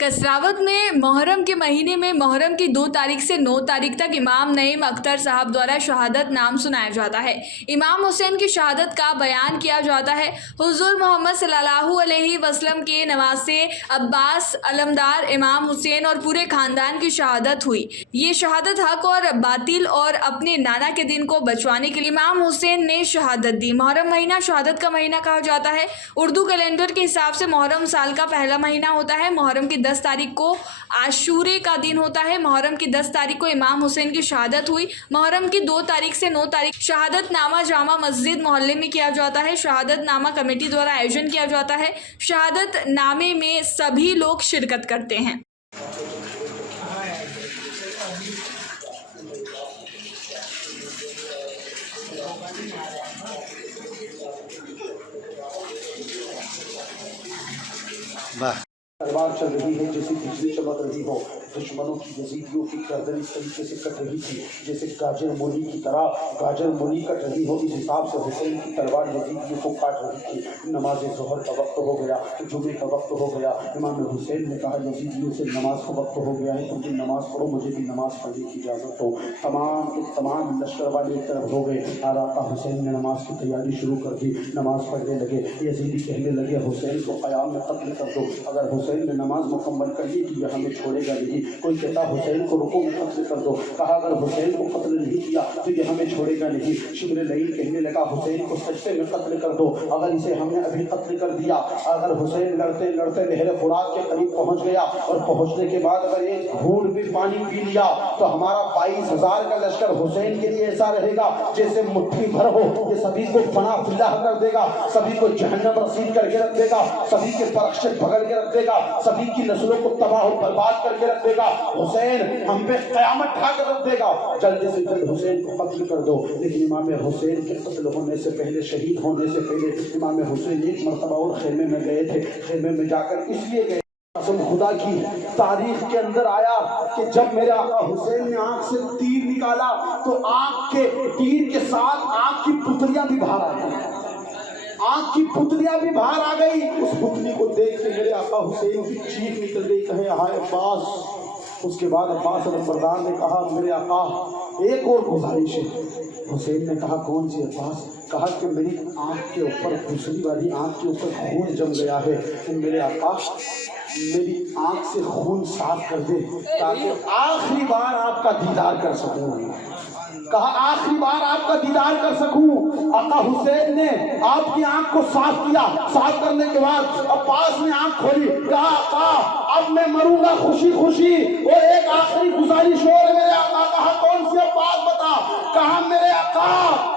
कसरावत में मुहर्रम के महीने में मुहर्रम की 2 तारीख से 9 तारीख तक इमाम नईम अख्तर साहब द्वारा शहादत नाम सुनाया जाता है। इमाम हुसैन की शहादत का बयान किया जाता है। हुजूर मोहम्मद सल्लल्लाहु अलैहि वसल्लम के नवासे अब्बास अलमदार इमाम हुसैन और पूरे खानदान की शहादत हुई। ये शहादत हक और बातिल और अपने नाना के दिन को बचवाने के लिए इमाम हुसैन ने शहादत दी। मुहर्रम महीना शहादत का महीना कहा जाता है। उर्दू कैलेंडर के हिसाब से मुहर्रम साल का पहला महीना होता है। मुहर्रम की 10 तारीख को आशूरे का दिन होता है। मुहर्रम की 10 तारीख को इमाम हुसैन की शहादत हुई। मुहर्रम की 2 तारीख से 9 तारीख शहादत नामा जामा मस्जिद मोहल्ले में किया जाता है। शहादत नामा कमेटी द्वारा आयोजन किया जाता है। शहादत नामे में सभी लोग शिरकत करते हैं। तलवार चल रही है जैसे बिजली चमक रही हो, दुश्मनों की यजीदियों की गर्दन इस तरीके से कट रही थी जैसे गाजर मूली की तरह गाजर मूली कट रही हो। इस हिसाब से हुसैन की तलवार यजीदियों को काट रही थी। नमाज ज़ोहर का वक्त हो गया, जुमे का वक्त हो गया। इमाम हुसैन ने कहा यजीदियों से नमाज का वक्त हो गया है, तुम भी नमाज पढ़ो, मुझे भी नमाज पढ़ने की इजाज़त हो। तमाम लश्कर वाले एक तरफ हो गए और आका हुसैन ने नमाज की तैयारी शुरू कर दी। नमाज पढ़ने लगे। यजीदी कहने लगे हुसैन को क़याम में कत्ल कर दो। अगर हुसैन ने नमाज मुकम्मल कर ली तो यह हमें छोड़ेगा नहीं। कोई कहता हुसैन को रुकू में कत्ल कर दो। कहा अगर हुसैन को कत्ल नहीं किया तो यह हमें छोड़ेगा नहीं। शिब्र लईन कहने लगा हुसैन को सजदे में कत्ल कर दो। अगर इसे हमने अभी कत्ल कर दिया, अगर हुसैन लड़ते लड़ते नहर फुरात के करीब पहुंच गया और पहुंचने के बाद अगर एक घूंट भी पानी पी लिया तो हमारा 22,000 का लश्कर हुसैन के लिए ऐसा रहेगा जैसे मुट्ठी भर हो। ये सभी को फना फिल्लाह कर देगा, सभी को जहन्नम रसीद करके रख देगा, सभी के परख्शे भगल के रख देगा, सभी की नस्लों को तबाह और बर्बाद करके रख देगा। हुसैन हम पे क़यामत ढा कर रख देगा। जल्दी से जल्द हुसैन को कत्ल कर दो। लेकिन इमाम हुसैन के कत्ल होने से पहले, शहीद होने से पहले इमाम हुसैन एक मरतबा और खेमे में गए थे। खेमे में जाकर इसलिए गए, कसम खुदा की तारीख के अंदर आया कि जब मेरे आका हुसैन ने आंख से तीर निकाला तो आंख के तीर के साथ आंख की पुतलियां भी बाहर आ गई। आंख की पुतलियां भी बाहर आ गई। उस पुतली को देख के मेरे आका हुसैन की चीख निकल गई, कहे हाय अब्बास। उसके बाद अब्बास अलमबरदार ने कहा मेरे आका एक और गुजारिश है। हुसैन ने कहा कौन सी अब्बास? कहा कि मेरी आंख के ऊपर, दूसरी वाली आंख के ऊपर खून जम गया है, तो मेरे आका मेरी आंख से खून साफ कर दे ताकि आखिरी बार आपका दीदार कर सकूं। कहा आखिरी बार आपका दीदार कर सकूं। आका हुसैन ने आपकी आंख को साफ किया। साफ करने के बाद अब्बास ने आंख खोली। कहा आका अब मैं मरूंगा खुशी खुशी, और एक आखिरी गुजारिश और मेरे आका। कहा कौन सी अब्बास बता? कहा मेरे आका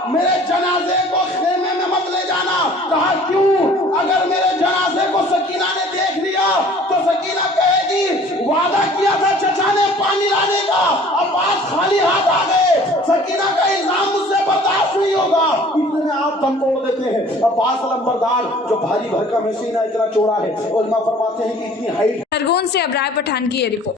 मेरे जनाजे को खेमे में मत ले जाना। कहा क्यों? अगर मेरे जनाजे को सकीना ने देख लिया तो सकीना कहेगी वादा किया था चचा ने पानी लाने का, अब्बास खाली हाथ आ गए, सकीना का इल्जाम मुझसे बर्दाश्त नहीं होगा। इतने में आप दम तोड़ देते हैं। अब्बास अलमबरदार जो भारी भरकम है, सीना इतना चौड़ा है, उलमा फरमाते हैं कि इतनी हाइट। खरगोन से अब्रार पठान की ये रिपोर्ट।